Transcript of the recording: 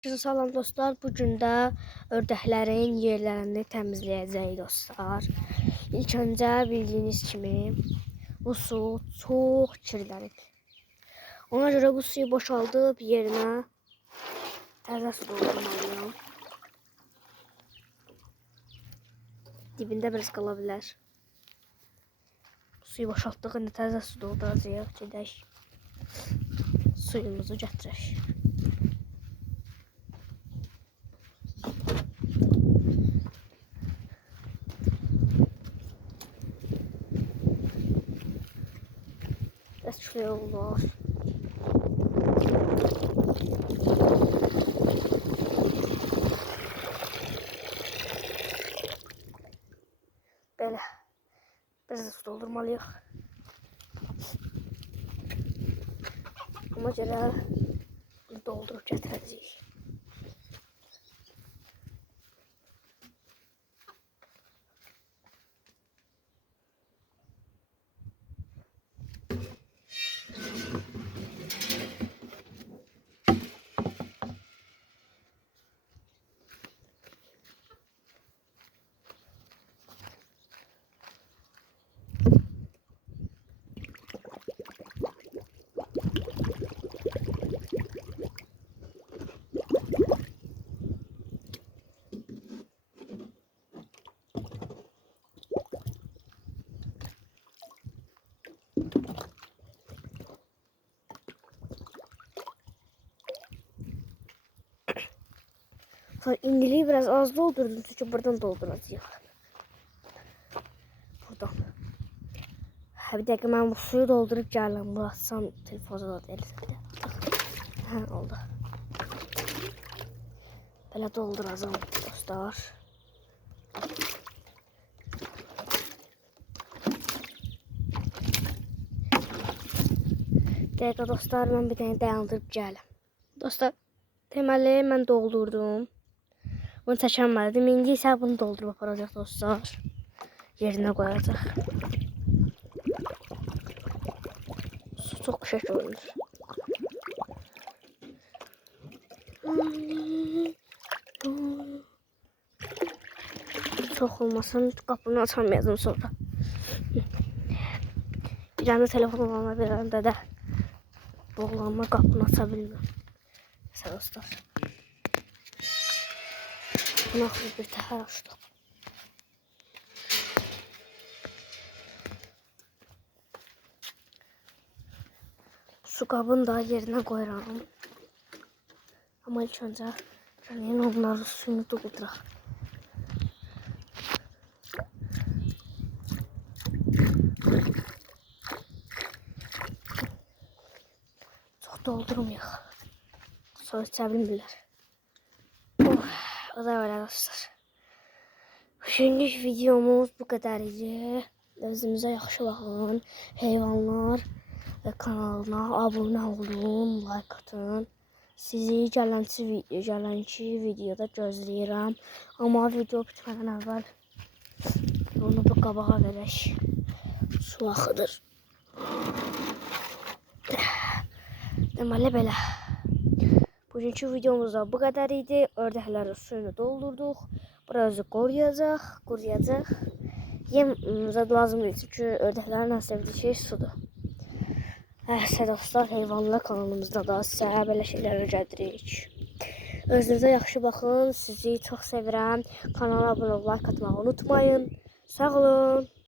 Salam dostlar, bugün də ördəklərin yerlərini təmizləyəcəyik dostlar. İlk öncə bildiyiniz kimi bu su çox kirlənib. Ona görə bu suyu boşaldıb yerinə təzə su doldurmalıyam. Dibində biraz qala bilər. Suyu boşaltdıq, indi təzə su dolduracağıq. Gedək suyumuzu gətirək. Şuraya olur. Böyle biraz su doldurmalıyıq. Ona görə doldurup gətirəcəyik. Sonra indiliği biraz az doldurdum çünkü buradan dolduracağıq. Buradan. Bir dakika ben bu suyu doldurup gələm. Bu atsam telefonu da deyilsə. Hə, oldu. Belə dolduracağım dostlar. Dəqiqə dostlar, mən bir dənə dayandırıb gələm. Dostlar, deməli mən doldurdum. Bunu çəkənmədim. İndi isə bunu doldurub aparacaq dostlar. Yerinə qoyacaq. Su çox şək görünür. Çox olmasın, qapını açamayacağım sonra. Bir anda telefon olana bir anda da boğulanma qapını aça bilmirəm. Mesela dostlar. Bunu axırı bir təhər açdım. Su qabını da yerinə qoyuram. Amma ilk öncə gəlin onları suyunu dolduraq. Çox doldurmayaq. Sonra içə bilmirlər. O da öyle dostlar. Bugünlük videomuz bu kadar idi. Özünüzə yaxşı baxın. Heyvanlar kanalına abunə olun, like atın. Sizi gələnki videoda gözləyirəm. Amma video bitmədən əvvəl onu bir qabağa verək. Su axıdır. Deməli belə. Bugünkü videomuzda bu kadar idi. Ördəklərin suyunu doldurduq. Burası qoruyacaq. Yem lazım değil çünkü ördəklərin ən sevdiyi şey sudur. Hər dostlar, heyvanlar kanalımızda da sizə belə şeylər öyrədirik. Özünüzə yaxşı baxın. Sizi çox sevirəm. Kanala abunə olub like atmağı unutmayın. Sağ olun.